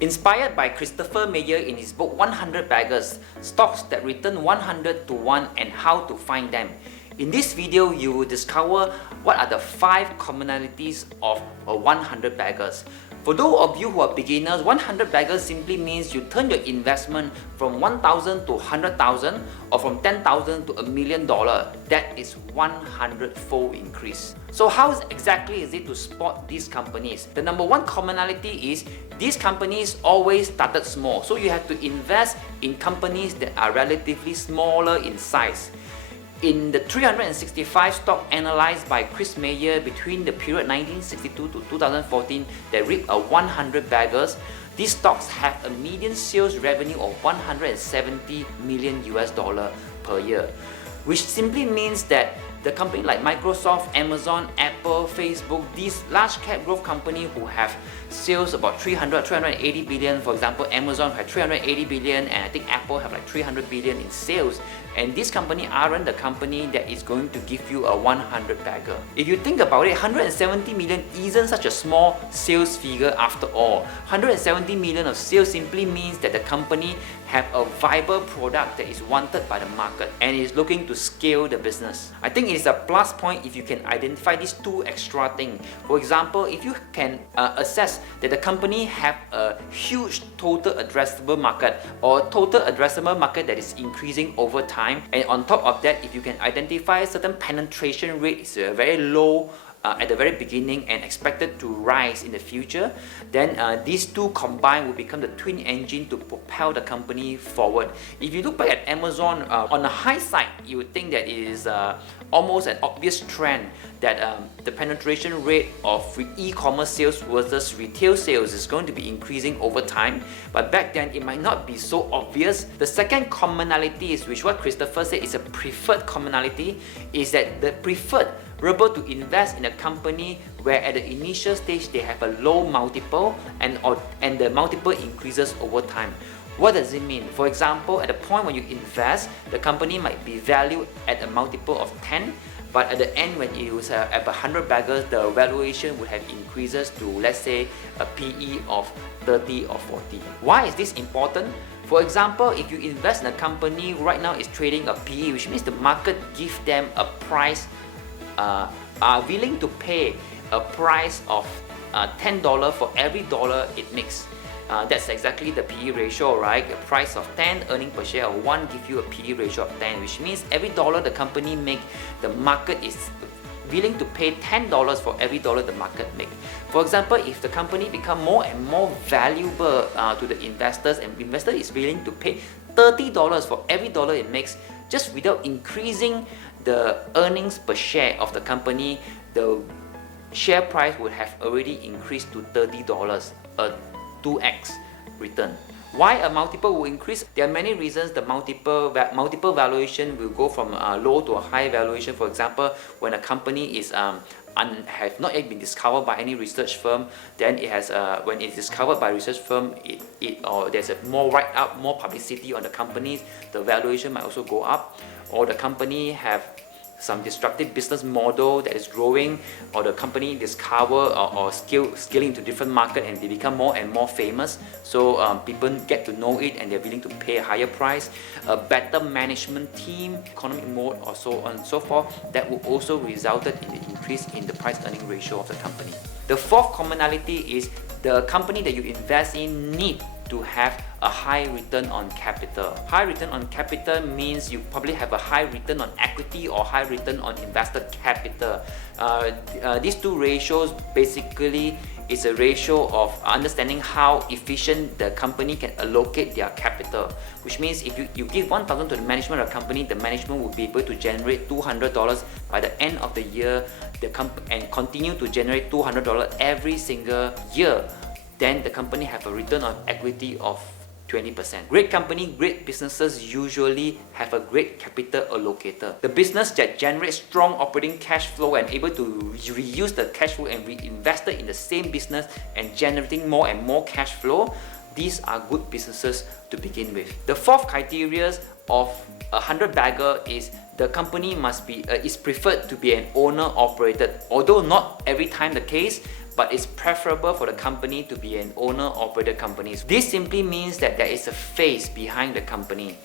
Inspired by Christopher Mayer in his book 100 Baggers, Stocks that Return 100 to 1 and How to Find Them. In this video, you will discover what are the 5 commonalities of 100 baggers. For those of you who are beginners, 100 baggers simply means you turn your investment from 1,000 to 100,000 or from 10,000 to $1 million. That is 100-fold increase. So how exactly is it to spot these companies? The number one commonality is these companies always started small. So you have to invest in companies that are relatively smaller in size. In the 365 stock analyzed by Chris Mayer between the period 1962 to 2014 that reaped 100 baggers, these stocks have a median sales revenue of $170 million per year, which simply means that the company like Microsoft, Amazon, Apple, Facebook, these large cap growth companies who have sales about 380 billion, for example, Amazon have 380 billion and I think Apple have like 300 billion in sales, and this company aren't the company that is going to give you a 100 bagger. If you think about it, 170 million isn't such a small sales figure after all. 170 million of sales simply means that the company have a viable product that is wanted by the market and is looking to scale the business. I think it is a plus point if you can identify these two extra things. For example, if you can assess that the company have a huge total addressable market or total addressable market that is increasing over time, and on top of that, if you can identify certain penetration rate is very low at the very beginning and expected to rise in the future, then these two combined will become the twin engine to propel the company forward. If you look back at Amazon, on the high side, you would think that it is almost an obvious trend that the penetration rate of e-commerce sales versus retail sales is going to be increasing over time. But back then, it might not be so obvious. The second commonality is, which what Christopher said is a preferred commonality, is that the preferred we're able to invest in a company where at the initial stage they have a low multiple and the multiple increases over time. What does it mean? For example, at the point when you invest, the company might be valued at a multiple of 10, but at the end when it was at 100 baggers, the valuation would have increases to, let's say, a PE of 30 or 40. Why is this important? For example, if you invest in a company right now is trading a PE, which means the market gives them a price, are willing to pay a price of $10 for every dollar it makes. That's exactly the PE ratio, right? A price of 10, earning per share of 1 give you a PE ratio of 10, which means every dollar the company make, the market is willing to pay $10 for every dollar the market make. For example, if the company become more and more valuable to the investors, and investor is willing to pay $30 for every dollar it makes, just without increasing the earnings per share of the company, the share price would have already increased to $30, a 2x return. Why a multiple will increase? There are many reasons the multiple valuation will go from low to a high valuation. For example, when a company is have not yet been discovered by any research firm, then it has when it's discovered by a research firm, or there's a more write-up, more publicity on the companies, the valuation might also go up. Or the company have some disruptive business model that is growing, or the company discover or scaling to different market and they become more and more famous, so people get to know it and they're willing to pay a higher price. A better management team, economic mode, or so on and so forth, that will also resulted in the increase in the price earning ratio of the company. The fourth commonality is the company that you invest in need to have a high return on capital. High return on capital means you probably have a high return on equity or high return on invested capital. These two ratios basically is a ratio of understanding how efficient the company can allocate their capital, which means if you give 1,000 to the management of a company, the management will be able to generate $200 by the end of the year, and continue to generate $200 every single year. Then the company have a return on equity of 20%. Great company, great businesses usually have a great capital allocator. The business that generates strong operating cash flow and able to reuse the cash flow and reinvest it in the same business and generating more and more cash flow, these are good businesses to begin with. The fourth criteria of a 100 bagger is the company must be is preferred to be an owner operated, although not every time the case, but it's preferable for the company to be an owner-operated company. This simply means that there is a face behind the company.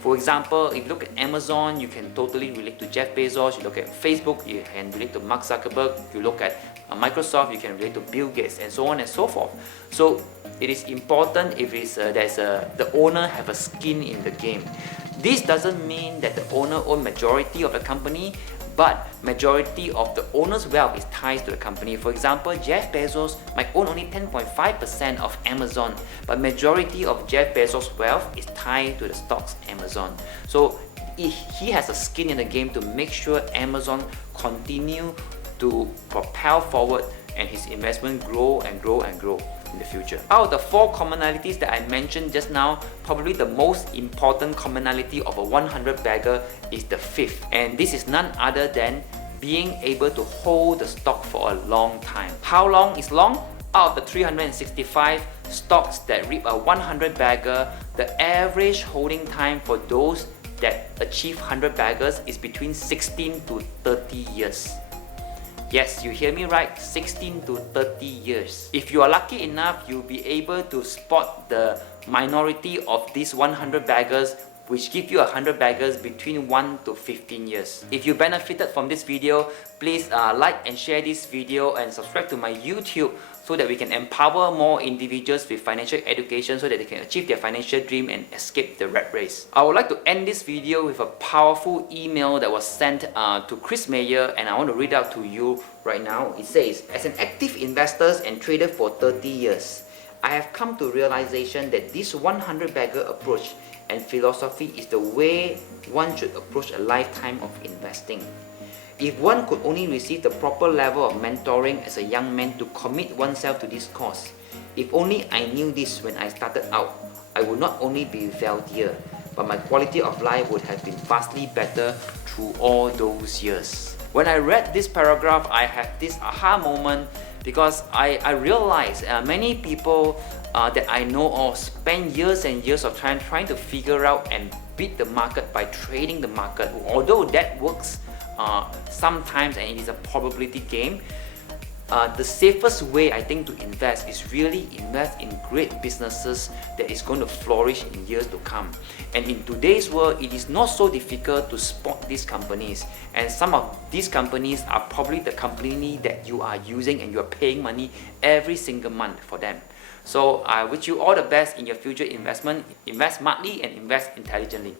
For example, if you look at Amazon, you can totally relate to Jeff Bezos. You look at Facebook, you can relate to Mark Zuckerberg. If you look at Microsoft, you can relate to Bill Gates, and so on and so forth. So it is important if the owner have a skin in the game. This doesn't mean that the owner owns majority of the company, but majority of the owner's wealth is tied to the company. For example, Jeff Bezos might own only 10.5% of Amazon, but majority of Jeff Bezos' wealth is tied to the stocks Amazon. So he has a skin in the game to make sure Amazon continue to propel forward and his investment grow and grow and grow in the future. Out of the 4 commonalities that I mentioned just now, probably the most important commonality of a 100 bagger is the 5th, and this is none other than being able to hold the stock for a long time. How long is long? Out of the 365 stocks that reap a 100 bagger, the average holding time for those that achieve 100 baggers is between 16 to 30 years. Yes, you hear me right, 16 to 30 years. If you are lucky enough, you'll be able to spot the minority of these 100 baggers, which give you 100 baggers between 1 to 15 years. If you benefited from this video, please like and share this video and subscribe to my YouTube so that we can empower more individuals with financial education so that they can achieve their financial dream and escape the rat race. I would like to end this video with a powerful email that was sent to Chris Mayer, and I want to read out to you right now. It says, as an active investor and trader for 30 years, I have come to realization that this 100 bagger approach and philosophy is the way one should approach a lifetime of investing. If one could only receive the proper level of mentoring as a young man to commit oneself to this cause, if only I knew this when I started out, I would not only be wealthier, but my quality of life would have been vastly better through all those years. When I read this paragraph, I had this aha moment because I realized many people that I know of spend years and years of time trying to figure out and beat the market by trading the market. Although that works sometimes and it is a probability game, the safest way I think to invest is really invest in great businesses that is going to flourish in years to come. And in today's world, it is not so difficult to spot these companies, and some of these companies are probably the company that you are using and you are paying money every single month for them. So I wish you all the best in your future investment. Invest smartly and invest intelligently.